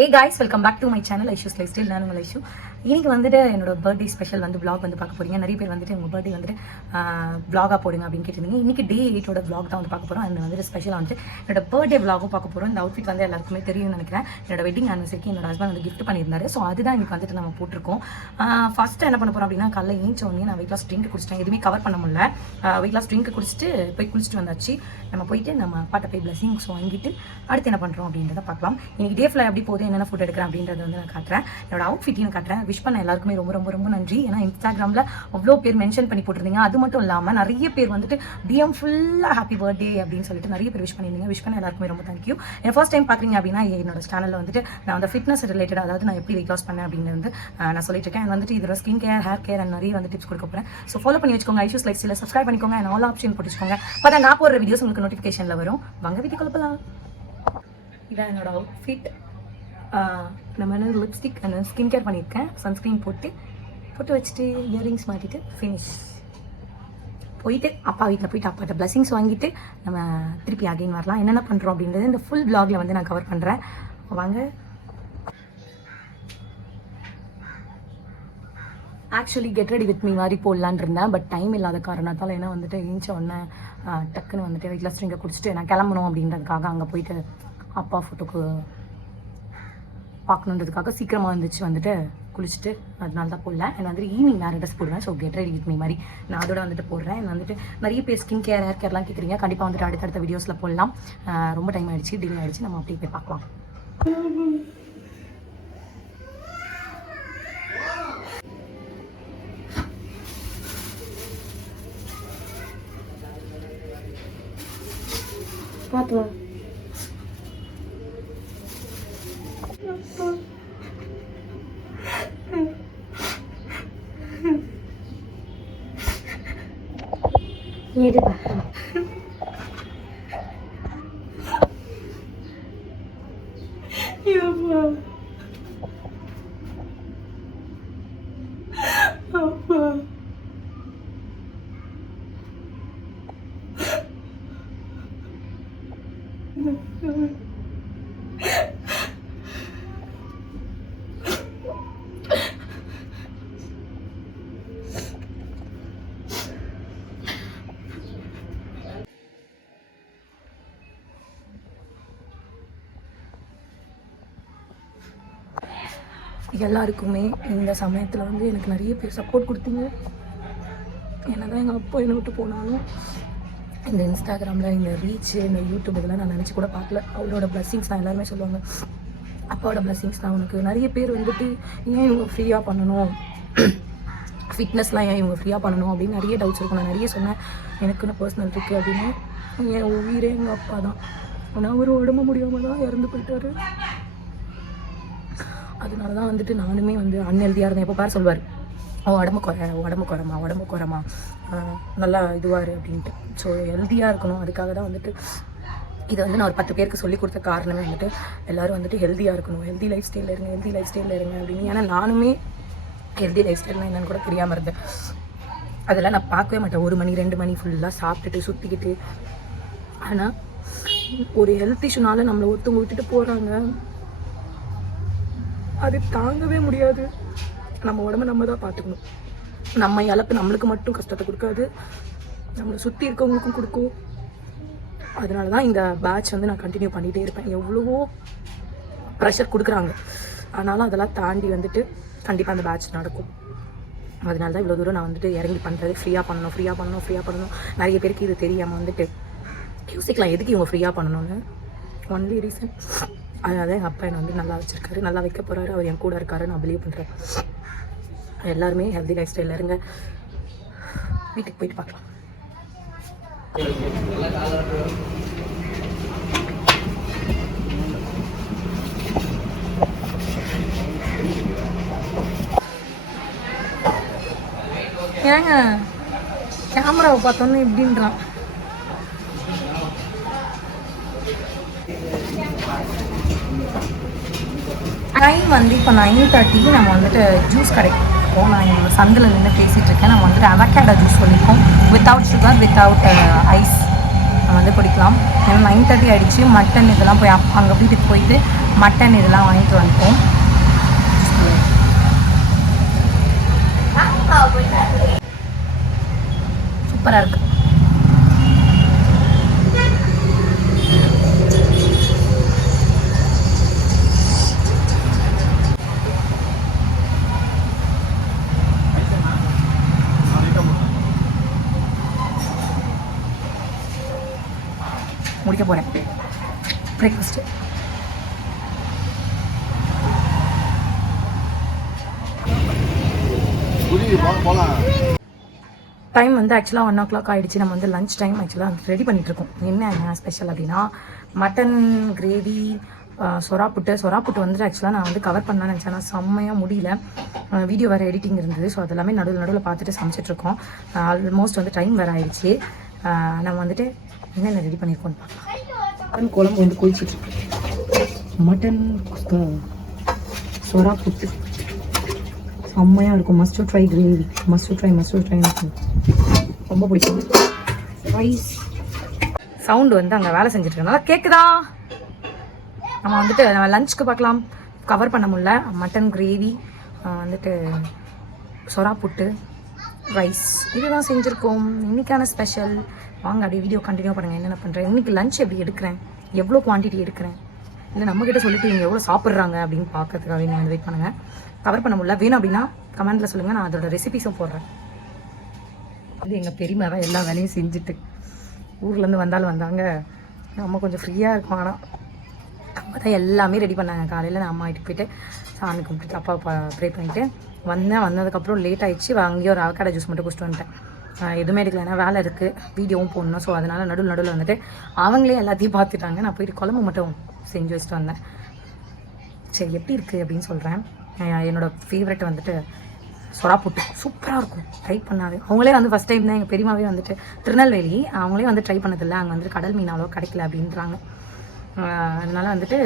Hey guys, welcome back to my channel Aishu's Lifestyle. நான் உங்கள் ஐஷு. இன்னைக்கு வந்துட்டு என்னோட பர்த்டே ஸ்பெஷல் வந்து vlog வந்து பார்க்க போறீங்க. நிறைய பேர் வந்துட்டு உங்கள் பர்த்டே வந்துட்டு vlog போடுங்க அப்படின்னு கேட்டிருந்தீங்க. இன்னைக்கு டே 8ஓட vlog தான் வந்து பார்க்க போறோம். அது வந்துட்டு ஸ்பெஷலாக வந்துட்டு என்னோட பர்த்டே vlogகும் பார்க்க போறோம். இந்த அவுட்ஃபிட் வந்து எல்லாருக்குமே தெரியும்னு நினைக்கிறேன். என்னோட வெட்டிங் ஆனிவர்சரிக்கு என்னோட ஹஸ்பண்ட் வந்து கிஃப்ட் பண்ணியிருந்தாரு. ஸோ அதுதான் இன்னைக்கு வந்துட்டு நம்ம போட்டிருக்கோம். ஃபர்ஸ்ட் என்ன பண்ண போறோம் அப்படின்னா, காலைல ஏஞ்ச உடனே நான் வெயிட் லாஸ் ட்ரிங்க் குடிச்சிட்டேன். எதுவுமே கவர் பண்ண முடியல. வெயிட் லாஸ் ட்ரிங்க் குடிச்சிட்டு போய் குளிச்சுட்டு வந்தாச்சு. நம்ம போயிட்டு நம்ம அப்பாட்ட போய் பிளஸிங்ஸ் வாங்கிட்டு அடுத்து என்ன பண்ணுறோம் அப்படின்றத பார்க்கலாம். இன்னைக்கு டே ஃபுல்லாக எப்படி போகுது, என்னென்ன ஃபுட் எடுக்கிறேன் அப்படின்றத வந்து நான் காட்டுறேன். என்னோட அவுட்ஃபிட்டையும் காட்டுறேன். விஷ் பண்ண எல்லாருக்குமே ரொம்ப ரொம்ப ரொம்ப நன்றி. ஏன்னா இன்ஸ்டாகிராமில் அவ்வளோ பேர் மென்ஷன் பண்ணி போட்டிருந்தீங்க. அது மட்டும் இல்லாமல் நிறைய பேர் வந்துட்டு டிஎம் ஃபுல்லாக ஹாப்பி பர்த்டே அப்படின்னு சொல்லிட்டு நிறைய பேர் விஷ் பண்ணியிருந்தீங்க. விஷ் பண்ண எல்லாருக்குமே ரொம்ப தேங்க்யூ. என் ஃபர்ஸ்ட் டைம் பார்க்குறீங்க அப்படின்னா என்னோட சேனலில் வந்துட்டு நான் அந்த ஃபிட்னஸ் ரிலேட்டட், அதாவது நான் எப்படி வெயிட் லாஸ் பண்ணேன் அப்படின்னு வந்து நான் சொல்லிட்டு இருக்கேன். அது வந்துட்டு இதில் skin care, hair care and நிறைய வந்து டிப்ஸ் கொடுக்க போகிறேன். ஸோ ஃபாலோ பண்ணி வச்சுக்கோங்க. ஐஷூஸ் லைஃப்ஸ்டைல சப்ஸ்கிரைப் பண்ணிக்கோங்க. அண்ட் ஆல் ஆப்ஷன் போட்டுக்கோங்க. அப்போ நான் போடுற வீடியோஸ் உங்களுக்கு நோட்டிஃபிகேஷனில் வரும். வாங்க வீட்டுக்குள்ள போகலாம். இதான் என்னோட அவுட்ஃபிட். நம்ம என்ன லிப்ஸ்டிக் அண்ட் ஸ்கின் கேர் பண்ணியிருக்கேன். சன்ஸ்க்ரீன் போட்டு வச்சுட்டு இயரிங்ஸ் மாட்டிட்டு ஃபினிஷ். போயிட்டு அப்பா வீட்டில் போயிட்டு அப்பாட்ட பிளஸிங்ஸ் வாங்கிட்டு நம்ம திருப்பி அகைன் வரலாம். என்னென்ன பண்ணுறோம் அப்படின்றது இந்த ஃபுல் vlogல வந்து நான் கவர் பண்ணுறேன். வாங்க. Actually get ready with me மாதிரி போடலான் இருந்தேன். பட் டைம் இல்லாத காரணத்தால் ஏன்னா வந்துட்டு ஏஞ்ச உடனே டக்குன்னு வந்துட்டு வெயிட் லாஸ் ட்ரிங்கை குடிச்சிட்டு நான் கிளம்பணும் அப்படின்றதுக்காக அங்கே போயிட்டு அப்பா ஃபோட்டோக்கு பார்க்கணுன்றதுக்காக சீக்கிரமாக வந்துட்டு குளிச்சுட்டு அதனால தான் போடல. எனக்கு வந்துட்டு ஈவினிங் வேறு ட்ரெஸ் போடுவேன். So get ready with me மாதிரி நான் அதோட வந்துட்டு போடுறேன். நான் வந்துட்டு நிறைய பேர் ஸ்கின் கேர், ஹேர் கேர்லாம் கேட்குறீங்க. கண்டிப்பாக வந்துட்டு அடுத்தடுத்த வீடியோஸில் போடலாம். ரொம்ப டைம் ஆகிடுச்சு, டிலே ஆகிடுச்சு. நம்ம அப்படியே போய் பார்க்கலாம். பார்த்துலாம் எல்லாருக்குமே இந்த சமயத்தில் வந்து எனக்கு நிறைய பேர் சப்போர்ட் கொடுத்தீங்க. என்ன தான் எங்கள் அப்பா என்னை விட்டு போனாலும் இந்த இன்ஸ்டாகிராமில் இந்த ரீச்சு, இந்த யூடியூப் இதெல்லாம் நான் நினச்சி கூட பார்க்கல. அவரோட பிளஸ்ஸிங்ஸ் தான் எல்லாருமே சொல்லுவாங்க. அப்பாவோட பிளஸ்ஸிங்ஸ் தான் உனக்கு. நிறைய பேர் வந்துட்டு ஏன் இவங்க ஃப்ரீயாக பண்ணணும், ஃபிட்னஸ்லாம் ஏன் இவங்க ஃப்ரீயாக பண்ணணும் அப்படின்னு நிறைய டவுட்ஸ் இருக்கும். நான் நிறைய சொன்னேன் எனக்குன்னு பர்சனல் இருக்குது அப்படின்னு. என் உயிரே எங்கள் அப்பா தான். ஆனால் அவர் உடம்பு முடியாமல் தான் இறந்து போயிட்டார். அதனால தான் வந்துட்டு நானுமே வந்து அன்ஹெல்தியாக இருந்தேன். எப்போ பாரு சொல்வார், உடம்பு குறைமா நல்லா இதுவாரு அப்படின்ட்டு. ஸோ ஹெல்த்தியாக இருக்கணும். அதுக்காக தான் வந்துட்டு இதை வந்து நான் ஒரு 10 பேருக்கு சொல்லி கொடுத்த காரணமே வந்துட்டு எல்லோரும் வந்துட்டு ஹெல்த்தியாக இருக்கணும், ஹெல்தி லைஃப் ஸ்டைலில் இருங்க அப்படின்னு. ஏன்னா நானுமே ஹெல்தி லைஃப் ஸ்டைல்னால் என்னென்னு கூட தெரியாமல் இருந்தேன். அதெல்லாம் நான் பார்க்கவே மாட்டேன். 1 மணி 2 மணி ஃபுல்லாக சாப்பிட்டுட்டு சுற்றிக்கிட்டு. ஆனால் ஒரு ஹெல்த் இஷ்யூனால நம்மளை ஒருத்தவங்க விட்டுட்டு போகிறாங்க. அது தாங்கவே முடியாது. நம்ம உடம்பை நம்ம தான் பார்த்துக்கணும். நம்ம இழப்பு நம்மளுக்கு மட்டும் கஷ்டத்தை கொடுக்காது, நம்மளை சுற்றி இருக்கவங்களுக்கும் கொடுக்கும். அதனால தான் இந்த பேட்ச் வந்து நான் கண்டினியூ பண்ணிகிட்டே இருப்பேன். எவ்வளவோ ப்ரெஷர் கொடுக்குறாங்க, ஆனாலும் அதெல்லாம் தாண்டி வந்துட்டு கண்டிப்பாக அந்த பேட்ச் நடக்கும். அதனால தான் இவ்வளோ தூரம் நான் வந்துட்டு இறங்கி பண்ணுறது. ஃப்ரீயாக பண்ணணும். நிறைய பேருக்கு இது தெரியாமல் வந்துட்டு யோசிக்கலாம், எதுக்கு இவங்க ஃப்ரீயாக பண்ணணும்னு. ஒன்லி ரீசன், அதனால தான் எங்கள் அப்பா என்னை வந்து நல்லா வச்சுருக்காரு, நல்லா வைக்க போகிறாரு. அவர் என் கூட இருக்காரு, நான் பிலீவ் பண்ணுறேன். எல்லாருமே ஹெல்தி லைஃப் ஸ்டைலில் இருங்க. வீட்டுக்கு போயிட்டு பார்க்கலாம். ஏங்க கேமராவை பார்த்தோன்னு எப்படின்றான். டைம் வந்து இப்போ 9:30. நம்ம வந்துட்டு ஜூஸ் கிடைக்கும். நான் எங்கள் சந்தில் நின்று பேசிகிட்டு இருக்கேன். நம்ம வந்துட்டு அவகேடோ ஜூஸ் சொல்லியிருக்கோம். வித்தவுட் சுகர், வித்தவுட் ஐஸ் நம்ம வந்து குடிக்கலாம். ஏன்னா 9:30 ஆகிடுச்சு. மட்டன் இதெல்லாம் போய் அங்கே வீட்டுக்கு போயிட்டு மட்டன் இதெல்லாம் வாங்கிட்டு வந்துட்டோம். சூப்பராக இருக்கு. முடிக்க போகிறேன் பிரேக்ஃபாஸ்ட்டு. டைம் வந்து ஆக்சுவலாக 1 o'clock ஆகிடுச்சு. நம்ம வந்து லஞ்ச் டைம் ஆக்சுவலாக ரெடி பண்ணிகிட்ருக்கோம். என்ன ஸ்பெஷல் அப்படின்னா மட்டன் கிரேவி, சொரா புட்டு வந்துட்டு ஆக்சுவலாக நான் வந்து கவர் பண்ணலான்னு நினச்சேன். ஆனால் செம்மையாக முடியல, வீடியோ வேறு எடிட்டிங் இருந்தது. ஸோ அதெல்லாமே நடுவில் பார்த்துட்டு சமைச்சிட்ருக்கோம். ஆல்மோஸ்ட் வந்து டைம் வேறு ஆகிடுச்சு. நம்ம வந்துட்டு என்னென்ன ரெடி பண்ணியிருக்கோன்னு பார்க்கலாம். குழம்பு வந்து கொதிச்சிட்ருக்கு. மட்டன் சொரா புட்டு செம்மையாக இருக்கும். Must try gravy, must try இருக்கும், ரொம்ப பிடிக்கும். ரைஸ் சவுண்டு வந்து அங்கே வேலை செஞ்சுட்ருக்கனால கேட்குதா? நம்ம வந்துட்டு நம்ம லஞ்சுக்கு பார்க்கலாம். கவர் பண்ண முடியல. மட்டன் கிரேவி வந்துட்டு சொரா புட்டு, ரைஸ் இதுதான் செஞ்சுருக்கோம். இன்றைக்கான ஸ்பெஷல். வாங்க அப்படியே வீடியோ கண்டினியூ பண்ணுங்கள். என்னென்ன பண்ணுறேன், இன்றைக்கி லஞ்ச் எப்படி எடுக்கிறேன், எவ்வளோ குவான்டிட்டி எடுக்கிறேன், இல்லை நம்மக்கிட்ட சொல்லிட்டு இவங்க எவ்வளோ சாப்பிட்றாங்க அப்படின்னு பார்க்கறதுக்காக நீங்கள் வந்து வெயிட் பண்ணுங்கள். கவர் பண்ண முடியல, வேணும் அப்படின்னா கமெண்ட்டில் சொல்லுங்கள், நான் அதோட ரெசிபிஸும் போடுறேன். அது எங்கள் பெரியமா தான் எல்லா வேலையும் செஞ்சுட்டு ஊர்லேருந்து வந்தாங்க. நம்ம கொஞ்சம் ஃப்ரீயாக இருக்கும். ஆனால் அம்மா தான் எல்லாமே ரெடி பண்ணாங்க. காலையில் நான் அம்மா வீட்டுக்கு போயிட்டு சாமி கும்பிட்டுட்டு அப்பா ப்ரே பண்ணிவிட்டு வந்ததுக்கப்புறம் லேட் ஆகிடுச்சு. அங்கேயே ஒரு அவக்காடோ ஜூஸ் மட்டும் குடிச்சிட்டு வந்துட்டேன். எதுவுமே எடுக்கல, ஏன்னா வேலை இருக்குது, வீடியோவும் போடணும். ஸோ அதனால் நடுவில் வந்துட்டு அவங்களே எல்லாத்தையும் பார்த்துட்டாங்க. நான் போயிட்டு குழம்பு மட்டும் செஞ்சு வச்சுட்டு வந்தேன். சரி எப்படி இருக்குது அப்படின்னு சொல்கிறேன். என்னோடய ஃபேவரெட் வந்துட்டு சொரா புட்டு சூப்பராக இருக்கும். ட்ரை பண்ணாது. அவங்களே வந்து ஃபஸ்ட் டைம் தான், எங்கள் பெரியமாவே வந்துட்டு திருநெல்வேலி, அவங்களே வந்து ட்ரை பண்ணதில்லை. அங்கே வந்துட்டு கடல் மீன் அவ்வளோ கிடைக்கல அப்படின்றாங்க. அதனால் வந்துட்டு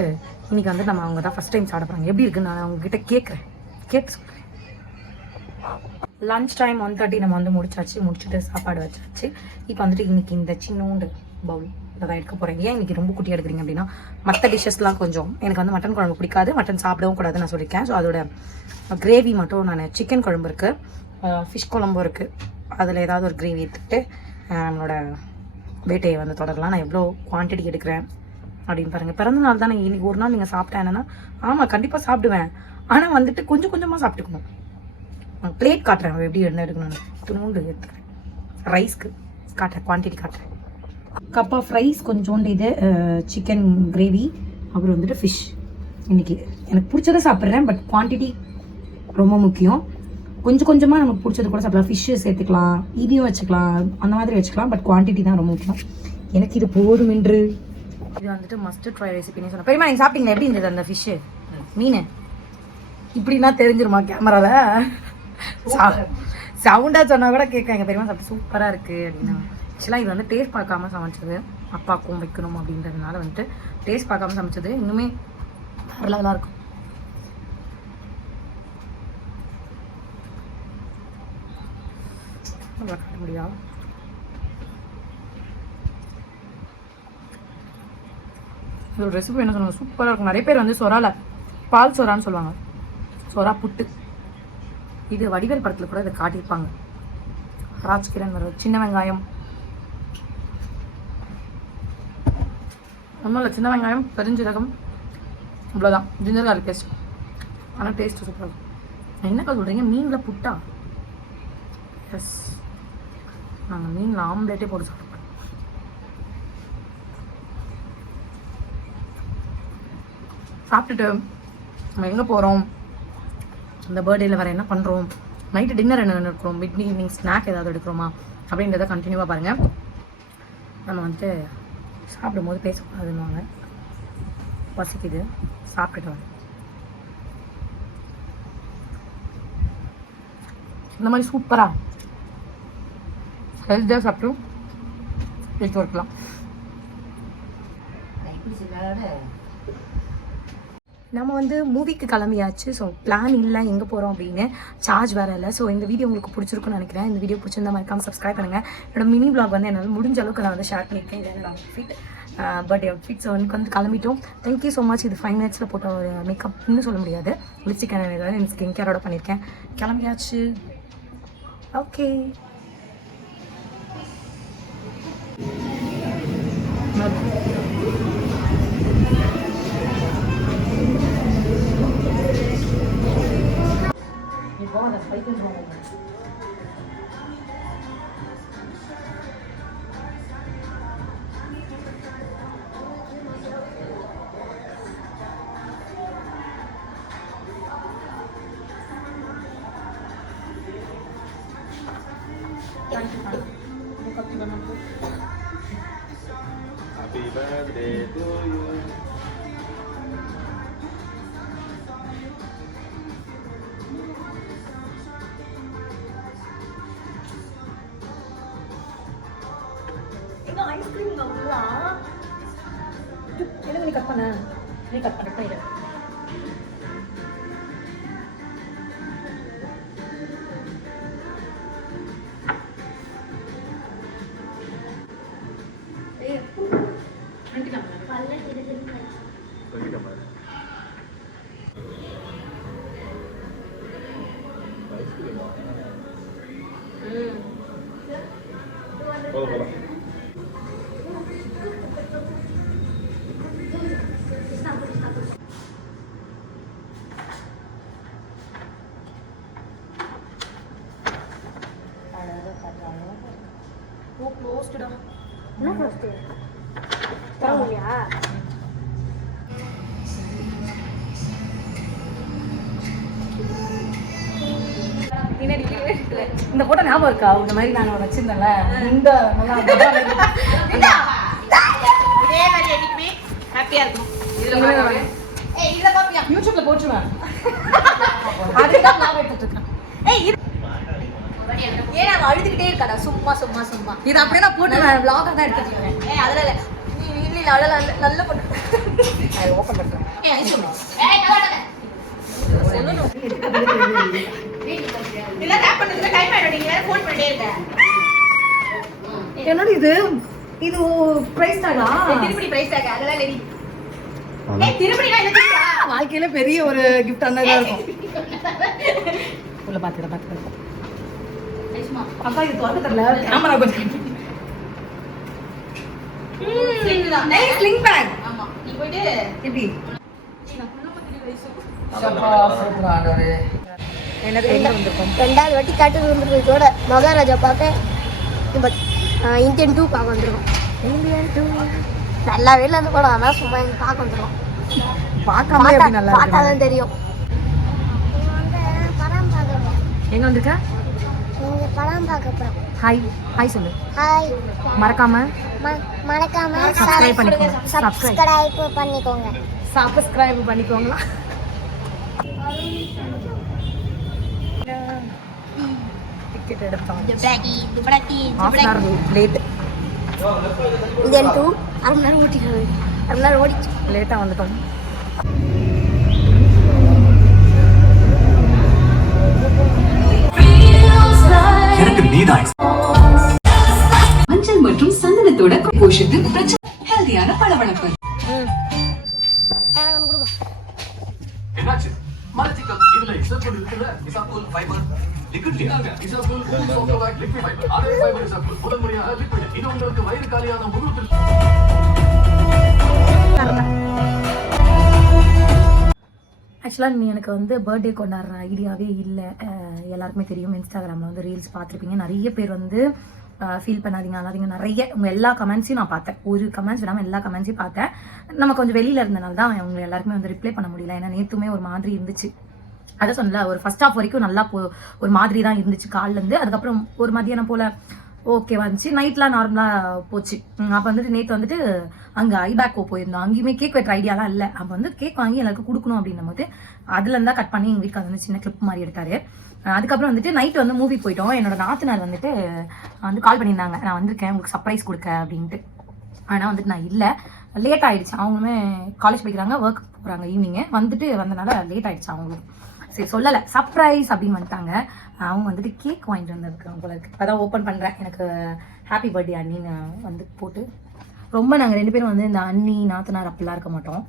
இன்றைக்கி வந்து நம்ம அவங்க தான் ஃபஸ்ட் டைம் சாப்பிட போகிறாங்க. எப்படி இருக்குன்னு நான் அவங்ககிட்ட கேட்டு சொல்கிறேன். லன்ச் டைம் 1:30 நம்ம வந்து முடிச்சுட்டு சாப்பாடு வச்சாச்சு. இப்போ வந்துட்டு இன்றைக்கி இந்த சின்னோண்டு பவுல் தான் எடுக்க போகிறேன். ஏன் இன்றைக்கி ரொம்ப குட்டியாக எடுக்கிறீங்க அப்படின்னா, மற்ற டிஷ்ஷஸ்லாம் கொஞ்சம் எனக்கு வந்து மட்டன் குழம்பு பிடிக்காது, மட்டன் சாப்பிடவும் கூடாது நான் சொல்லியிருக்கேன். ஸோ அதோட கிரேவி மட்டும் நான் சிக்கன் குழம்பு இருக்குது, ஃபிஷ் குழம்பும் இருக்குது, அதில் ஏதாவது ஒரு கிரேவி எடுத்துகிட்டு நம்மளோட வேட்டையை வந்து தொடரலாம். நான் எவ்வளோ குவான்டிட்டி எடுக்கிறேன் அப்படின்னு பாருங்கள். பிறந்த நாள் தானே, இன்றைக்கி ஒரு நாள் நீங்கள் சாப்பிட்டேன் என்னென்னா, ஆமாம் கண்டிப்பாக சாப்பிடுவேன், ஆனால் வந்துட்டு கொஞ்சம் கொஞ்சமாக சாப்பிட்டுக்கணும். பிளேட் காட்டுறேன் எப்படி என்ன எடுக்கணும்னு. துணூண்டு எடுத்துக்கிறேன். ரைஸ்க்கு காட்டுறேன், குவான்டிட்டி காட்டுறேன். கப் ஆஃப் ரைஸ், கொஞ்சோண்டு இது சிக்கன் கிரேவி, அப்புறம் வந்துட்டு ஃபிஷ். இன்றைக்கி எனக்கு பிடிச்சதை சாப்பிட்றேன், பட் குவான்டிட்டி ரொம்ப முக்கியம். கொஞ்சம் கொஞ்சமாக நமக்கு பிடிச்சது கூட சாப்பிடலாம். ஃபிஷ்ஷு சேர்த்துக்கலாம், இதையும் வச்சுக்கலாம், அந்த மாதிரி வச்சுக்கலாம், பட் குவான்டிட்டி தான் ரொம்ப முக்கியம். எனக்கு இது போதும் என்று. இது வந்துட்டு மஸ்ட் ட்ரை ரெசிபின்னு சொன்னேன். பெரியமா நீங்கள் சாப்பிட்டீங்களா? எப்படி இருந்தது அந்த ஃபிஷ்ஷு மீன்? இப்படின்னா தெரிஞ்சிருமா கேமராவில்? சவுண்டாக சொன்னால் கூட கேட்க. எங்கள் பெரியமா சாப்பிட்டு சூப்பராக இருக்குது அப்படின்னா. ஆக்சுவலாக இது வந்து டேஸ்ட் பார்க்காம சமைச்சது, அப்பாவுக்கும் வைக்கணும் அப்படின்றதுனால வந்துட்டு டேஸ்ட் பார்க்காம சமைச்சது. இன்னுமே நல்லா இருக்கும். காட்ட முடியாது. இதோட ரெசிபி என்ன சொல்லுவாங்க, சூப்பராக இருக்கும். நிறைய பேர் வந்து சொரால பால் சொரான்னு சொல்லுவாங்க, சொரா புட்டு. இது வடிவேல் படத்தில் கூட இதை காட்டியிருப்பாங்க. ராஜ்கிரண் வர சின்ன வெங்காயம், ஒன்றும் இல்லை, சின்ன வெங்காயம், பெருஞ்சீரகம், இவ்வளோதான். Ginger garlic paste. ஆனால் டேஸ்ட்டு சூப்பராக இருக்கும். என்னக்கா சொல்கிறீங்க, மீனில் புட்டா? எஸ், நாங்கள் மீனில் ஆம்லேட்டே போட்டு சாப்பிடுவோம். சாப்பிட்டுட்டு நம்ம எங்கே போகிறோம், இந்த பர்த்டேயில் வேறு என்ன பண்ணுறோம், நைட்டு டின்னர் என்ன எடுக்கிறோம், மிட் ஈவினிங் ஸ்நாக் ஏதாவது எடுக்கிறோமா அப்படின்றத கண்டினியூவாக பாருங்கள். நம்ம வந்துட்டு சாப்பிடும்போது பேசக்கூடாதுன்னுவாங்க. பசிக்குது, சாப்பிட்டுட்டு வாங்க. இந்த மாதிரி சூப்பராக ஹெல்த்தியாக சாப்பிட்டு எடுத்து வைக்கலாம். நம்ம வந்து மூவிக்கு கிளம்பியாச்சு. ஸோ பிளான் இல்லை எங்கே போகிறோம் அப்படின்னு, சார்ஜ் வேறு இல்லை. ஸோ இந்த வீடியோ உங்களுக்கு பிடிச்சிருக்குன்னு நினைக்கிறேன். இந்த வீடியோ பிடிச்சிருந்தா மறக்காமல் சப்ஸ்கிரைப் பண்ணுங்கள். என்னோட மினி வ்ளாக் வந்து என்னால் முடிஞ்ச அளவுக்கு நான் வந்து ஷேர் பண்ணியிருக்கேன். இது என்னோட ஃபிட். Birthday outfit. ஸோ வந்து கிளம்பிட்டோம். Thank you so much. இது 5 minutesல போட்ட ஒரு மேக்கப்னு சொல்ல முடியாது, லிப்ஸ்டிக் எனக்கு ஸ்கின் கேரோட பண்ணியிருக்கேன். கிளம்பியாச்சு. Okay. Happy birthday to you. Ice cream நீ கட் பண்ண க்ளோஸ்டா என்ன க்ளோஸ்ட் தரமுடியா? இந்த போட்டோ ஞாபகம் இருக்கா? இந்த மாதிரி நான் வச்சிருந்தேன்ல, இந்த நல்லா இதே மாதிரி என்னைக்குமே ஹாப்பியா இருக்கும். யூடியூப்ல போட்டுருவேன். அதுதான் நான் எடுத்துட்டு இருக்கேன். ஏன் நான் அழுதுகிட்டே இருக்காடா சும்மா சும்மா சும்மா. இது அப்படியே நான் போட்டுருவேன், vlog தான் எடுத்துட்டு இருக்கேன். அதனால நீ இல்ல நல்ல போட்டு அதை ஓபன் பண்றேன். சொல்லணும் இல்ல டேப் பண்ணதுல டைம் ஆயிடும். நீங்க வேற ஃபோன் பண்ணிட்டே இருக்க. என்னது இது பிரைஸ் டாகா? திருப்பி பிரைஸ் டாகா? அதெல்லாம் ரெடி. திருப்பினா என்ன கிஃப்டா? வாழ்க்கையில பெரிய ஒரு கிஃப்ட் அந்த இதா இருக்கும். உள்ள பாத்துக்க. ஐஸ்மா அப்பா இது தோட்ட தெரியல, கேமரா கொஞ்சம் ஸ்லிங் தான். Sling bag. ஆமா நீ போய்ட்டு எப்படி ரெண்டாவது வாட்டி காட்டுக்கு வந்துருக்கு. இதோட மகாராஜா பார்க்க பட் இந்தியன் 2 பார்க்க வந்துடும். இந்தியன் 2 நல்லாவே இல்லை அந்த படம். ஆனால் சும்மா எங்கள் பார்க்க வந்துடும். பார்த்தா தான் தெரியும். படம் பார்க்குறோம். எங்கே வந்திருக்க? நீங்கள் படம் பார்க்க போகிறோம். ஹாய் சொல்லு. ஹாய். மறக்காம சப்ஸ்கிரைப் பண்ணிக்கோங்க. டிக்கெட் எடுத்தோம். லேட். இந்தியன் 2 அரை மணி நேரம் ஓடிச்சு. லேட்டாக வந்துட்டோம். மஞ்சள் மற்றும் சந்தனத்தோட போஷித்து ஹெல்தியான பளபளப்பு. என்னாச்சு? மலச்சிக்கல் இதுல இசப்பூல் இருக்குல்ல, இசப்பூல் ஃபைபர் லிக்விட் லியாங்க. Isabgol cool soft liquid fibre. அதே ஃபைபர் இசப்பூல் முதல் முறையாக லிக்விட். இது உங்களுக்கு வயிறு காலியான முழு ஆக்சுவலாக நீ எனக்கு வந்து பர்த்டே கொண்டாடுற ஐடியாவே இல்லை. எல்லாருக்குமே தெரியும், இன்ஸ்டாகிராமில் வந்து ரீல்ஸ் பார்த்துருப்பீங்க. நிறைய பேர் வந்து ஃபீல் பண்ணாதீங்க அல்லாதீங்க நிறைய உங்கள் எல்லா கமெண்ட்ஸையும் நான் பார்த்தேன். ஒரு கமெண்ட்ஸ் விடாமல் எல்லா கமெண்ட்ஸையும் பார்த்தேன். நம்ம கொஞ்சம் வெளியில் இருந்தனால தான் அவங்க எல்லாருக்குமே வந்து ரிப்ளை பண்ண முடியல. ஏன்னா நேற்றுமே ஒரு மாதிரி இருந்துச்சு. அதை சொன்னல, ஒரு ஃபர்ஸ்ட் ஹாஃப் வரைக்கும் நல்லா ஒரு மாதிரி தான் இருந்துச்சு காலிலேருந்து. அதுக்கப்புறம் ஒரு மதியானம் போல் ஓகே வந்துச்சு. நைட்லாம் நார்மலாக போச்சு. அப்போ வந்துட்டு நேற்று வந்துட்டு அங்கே ஐபேக்கோ போயிருந்தோம். அங்கேயுமே கேக் வெட்டுற ஐடியாலாம் இல்லை. அப்போ வந்து கேக் வாங்கி எல்லாருக்கும் கொடுக்கணும் அப்படின்னும் போது அதுலேருந்து தான் கட் பண்ணி எங்கள் வீட்டுக்கு வந்து சின்ன கிளிப் மாதிரி எடுத்தார். அதுக்கப்புறம் வந்துட்டு நைட்டு வந்து மூவி போயிட்டோம். என்னோட நாத்தனார் வந்துட்டு வந்து கால் பண்ணியிருந்தாங்க, நான் வந்திருக்கேன் உங்களுக்கு சர்ப்ரைஸ் கொடுக்க அப்படின்ட்டு. ஆனால் வந்துட்டு நான் இல்லை, லேட் ஆகிடுச்சு. அவங்களுமே காலேஜ் படிக்கிறாங்க, ஒர்க் போகிறாங்க. ஈவினிங்கு வந்துட்டு வந்தனால லேட் ஆகிடுச்சு அவங்களுக்கு. சரி சொல்லலை, சர்ப்ரைஸ் அப்படின்னு வந்துட்டாங்க. அவங்க வந்துட்டு கேக் வாங்கிட்டு வந்திருக்காங்க போல இருக்கு. அதான் ஓப்பன் பண்ணுறேன். எனக்கு ஹாப்பி பர்த்டே அண்ணின்னு வந்து போட்டு ரொம்ப நாங்கள் 2 பேரும் வந்து இந்த அண்ணி நாத்தனார் அப்படிலாம் இருக்க மாட்டோம்.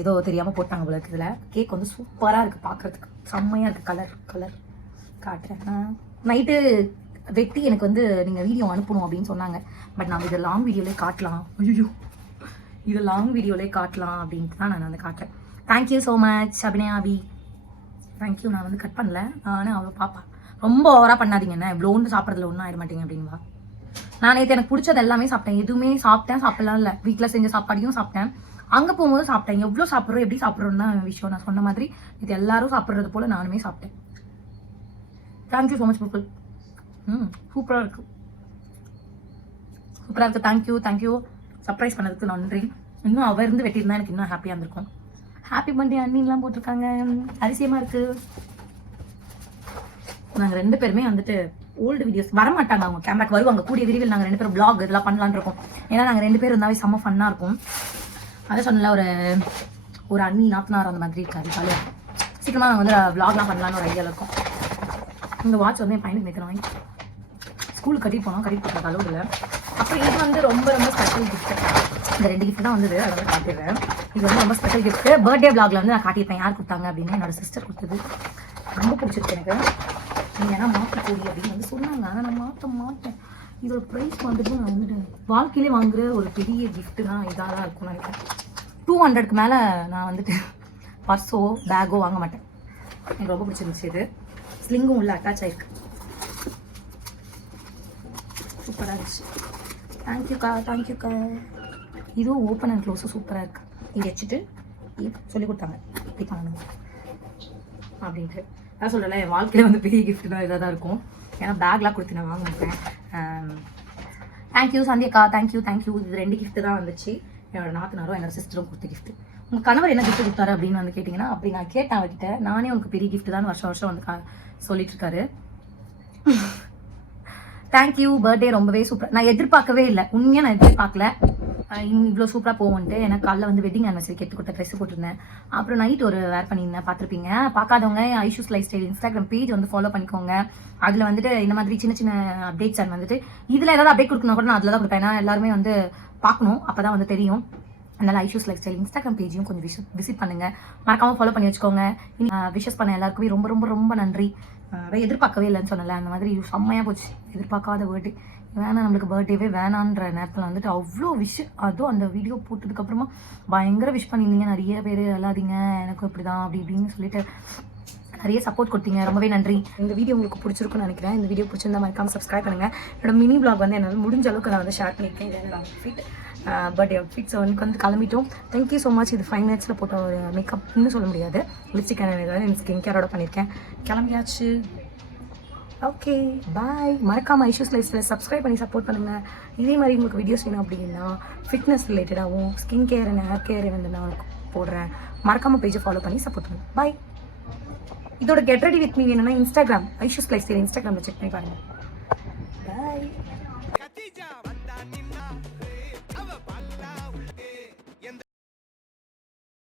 ஏதோ தெரியாமல் போட்டாங்க போல இருக்குது. இதில் கேக் வந்து சூப்பராக இருக்குது, பார்க்குறதுக்கு செம்மையாக இருக்குது. கலர் காட்டுறேன். நைட்டு வெட்டி எனக்கு வந்து நீங்கள் வீடியோ அனுப்பணும் அப்படின்னு சொன்னாங்க. பட் நான் இதை லாங் வீடியோலே காட்டலாம். ஐயோ, இது லாங் வீடியோலே காட்டலாம் அப்படின்ட்டு தான் நான் வந்து காட்டுறேன். தேங்க்யூ ஸோ மச் அபிநயாபி. தேங்க்யூ. நான் வந்து கட் பண்ணல, நானே அவ்வளோ பாப்பா. ரொம்ப ஓவராக பண்ணாதீங்க, என்ன இவ்வளோண்டு சாப்பிட்றதுல ஒன்றும் ஆயிட மாட்டேங்க அப்படின்வா. நான் நேற்று எனக்கு பிடிச்சது எல்லாமே சாப்பிட்டேன். எதுவுமே சாப்பிடலாம் இல்லை. வீட்டில் செஞ்ச சாப்பாடையும் சாப்பிட்டேன், அங்கே போகும்போது சாப்பிட்டேன். எவ்வளோ சாப்பிட்றோம் எப்படி சாப்பிட்றோன்னு தான் விஷயம். நான் சொன்ன மாதிரி இது எல்லாரும் சாப்பிட்றது போல் நானுமே சாப்பிட்டேன். Thank you so much people. சூப்பராக இருக்குது. தேங்க்யூ. சர்ப்ரைஸ் பண்ணதுக்கு நன்றி. இன்னும் அவர் இருந்து வெட்டியிருந்தா எனக்கு இன்னும் ஹாப்பியாக இருந்திருக்கும். ஹாப்பி பர்த்டே அண்ணின்லாம் போட்டிருக்காங்க. அதிசயமாக இருக்குது. நாங்கள் 2 பேருமே வந்துட்டு ஓல்டு வீடியோஸ் வரமாட்டாங்க, அவங்க கேமராக்கு வருவாங்க. கூடிய விரைவில் நாங்கள் 2 பேரும் vlog இதெல்லாம் பண்ணலான்னு இருக்கோம். ஏன்னா நாங்கள் 2 பேர் இருந்தாவே செம்ம ஃபன்னாக இருக்கும். அதை சொன்னல, ஒரு அண்ணி நாத்தனார் அந்த மாதிரி இருக்காது. ஜாலியாக இருக்கும். சீக்கிரமாக நாங்கள் வந்து vlogலாம் பண்ணலான்னு ஒரு ஐடியாவில் இருக்கும். இந்த வாட்ச் வந்து என் பையனுக்கு நேற்று வாங்கி ஸ்கூலுக்கு கட்டி போட்ட அளவு இல்லை. அப்புறம் இது வந்து ரொம்ப ஸ்பெஷல் கிஃப்ட். இந்த 2 கிஃப்ட் தான் வந்தது, அதை வந்து காட்டிடுறேன். இது வந்து ரொம்ப ஸ்பெஷல் கிஃப்ட். பர்த்டே vlogல வந்து நான் காட்டியிருப்பேன் யார் கொடுத்தாங்க அப்படின்னு. என்னோட சிஸ்டர் கொடுத்தது. ரொம்ப பிடிச்சிருக்கு எனக்கு. நீங்கள் ஏன்னா மாற்றக்கூடி அப்படின்னு வந்து சொன்னாங்க. ஆனால் நான் மாட்டேன். இதோட ப்ரைஸ் வந்துட்டு நான் வந்துட்டு வாழ்க்கையிலே வாங்குகிற ஒரு பெரிய கிஃப்ட்டு தான் இதாக தான் இருக்கும்னு நினைக்கிறேன். 200க்கு மேலே நான் வந்துட்டு பர்ஸோ பேக்கோ வாங்க மாட்டேன். எனக்கு ரொம்ப பிடிச்சிருந்துச்சு. இது ஸ்லிங்கும் உள்ள அட்டாச் ஆகிருக்கு. சூப்பராக இருந்துச்சு. தேங்க்யூக்கா. இதுவும் ஓப்பன் அண்ட் க்ளோஸும் சூப்பராக இருக்குது. இது வச்சுட்டு சொல்லி கொடுத்தாங்க இப்படி பண்ணணும் அப்படின்ட்டு. அதான் சொல்கிறேன், என் வாழ்க்கையில் வந்து பெரிய கிஃப்ட் தான் இதாக தான் இருக்கும். ஏன்னா பேக்லாம் கொடுத்து நான் வாங்க மாட்டேன். தேங்க்யூ சந்தியக்கா. தேங்க்யூ. இது 2 கிஃப்ட்டு தான் வந்துச்சு. என்னோட நாத்தனாரும் என்னோட சிஸ்டரும் கொடுத்த கிஃப்ட்டு. உங்கள் கணவர் என்ன கிஃப்ட் கொடுத்தாரு அப்படின்னு வந்து கேட்டிங்கன்னா, அப்படி நான் கேட்டேன் அவர்கிட்ட. நானே உனக்கு பெரிய கிஃப்ட் தான் வருஷம் வந்து சொல்லிட்டு இருக்காரு. தேங்க்யூ. பர்த்டே ரொம்பவே சூப்பர். நான் எதிர்பார்க்கவே இல்லை, உண்மையாக நான் எதிர்பார்க்கல இவ்வளோ சூப்பராக போவோன்ட்டு. எனக்கு காலைல வந்து வெட்டிங் ஆனிவர்சரிக்கு எடுத்து கொடுத்த ட்ரெஸ் போட்டிருந்தேன். அப்புறம் நைட் ஒரு வேர் பண்ணியிருந்தேன், பார்த்துருப்பீங்க. பார்க்காதவங்க Aishu's life style Instagram page வந்து ஃபாலோ பண்ணிக்கோங்க. அதில் வந்துட்டு இந்த மாதிரி சின்ன அப்டேட்ஸ் அண்ட் வந்துட்டு இதில் ஏதாவது அப்டேட் கொடுக்கணும் கூட நான் அதில் தான் கொடுப்பேன். ஏன்னா எல்லாருமே வந்து பார்க்கணும், அப்போ தான் வந்து தெரியும். அதனால் ஐஷூஸ் லைஃப் ஸ்டைல் இன்ஸ்டாகிராம் பேஜையும் கொஞ்சம் விசிட் பண்ணுங்கள். மறக்காமல் ஃபாலோ பண்ணி வச்சுக்கோங்க. விஷஸ் பண்ண எல்லாருக்குமே ரொம்ப நன்றி. அதை எதிர்பார்க்கவே இல்லைன்னு சொன்னல, அந்த மாதிரி செம்மையாக போச்சு. எதிர்பார்க்காத பர்த்டே வேணாம், நம்மளுக்கு பர்த்டேவே வேணான்ற நேரத்தில் வந்துட்டு அவ்வளோ அதுவும் அந்த வீடியோ போட்டதுக்கப்புறமா பயங்கர விஷ் பண்ணியிருந்தீங்க. நிறைய பேர் எல்லாதீங்க எனக்கும் இப்படி தான் அப்படின்னு சொல்லிட்டு நிறைய சப்போர்ட் கொடுத்தீங்க. ரொம்பவே நன்றி. இந்த வீடியோ உங்களுக்கு பிடிச்சிருக்குன்னு நினைக்கிறேன். இந்த வீடியோ பிடிச்சிருந்தா மறக்காமல் சப்ஸ்கிரைப் பண்ணுங்கள். என்னோட மினி vlog வந்து என்னால் முடிஞ்ச அளவுக்கு நான் வந்து ஷேர் பண்ணியிருக்கேன். இது என்னோட அவுட்ஃபிட், பர்த்டே அவுட்ஃபிட். ஸோ வந்து கிளம்பிட்டோம். Thank you so much. இது 5 மினிட்ஸில் போட்ட ஒரு மேக்கப்னு சொல்ல முடியாது. லிப்ஸ்டிக் ஏதாவது ஸ்கின் கேரோட பண்ணியிருக்கேன். கிளம்பியாச்சு. Okay bye. மறக்காமல் ஐஷூஸ் லைஃப் ஸ்டைல் சப்ஸ்கிரைப் பண்ணி சப்போர்ட் பண்ணுங்கள். இதே மாதிரி உங்களுக்கு வீடியோஸ் வேணும் அப்படின்னா ஃபிட்னஸ் ரிலேட்டடாகவும் skin care and hair care வந்து நான் போடுறேன். மறக்காமல் பேஜை ஃபாலோ பண்ணி சப்போர்ட் பண்ணுங்கள். பாய். இதோட கெட் ரெடி வித் மீ வேணும்னா இன்ஸ்டாகிராம் ஐஷூஸ் லைஃப் ஸ்டைல் இன்ஸ்டாகிராமில் செக் பண்ணி பாருங்கள். பாய்.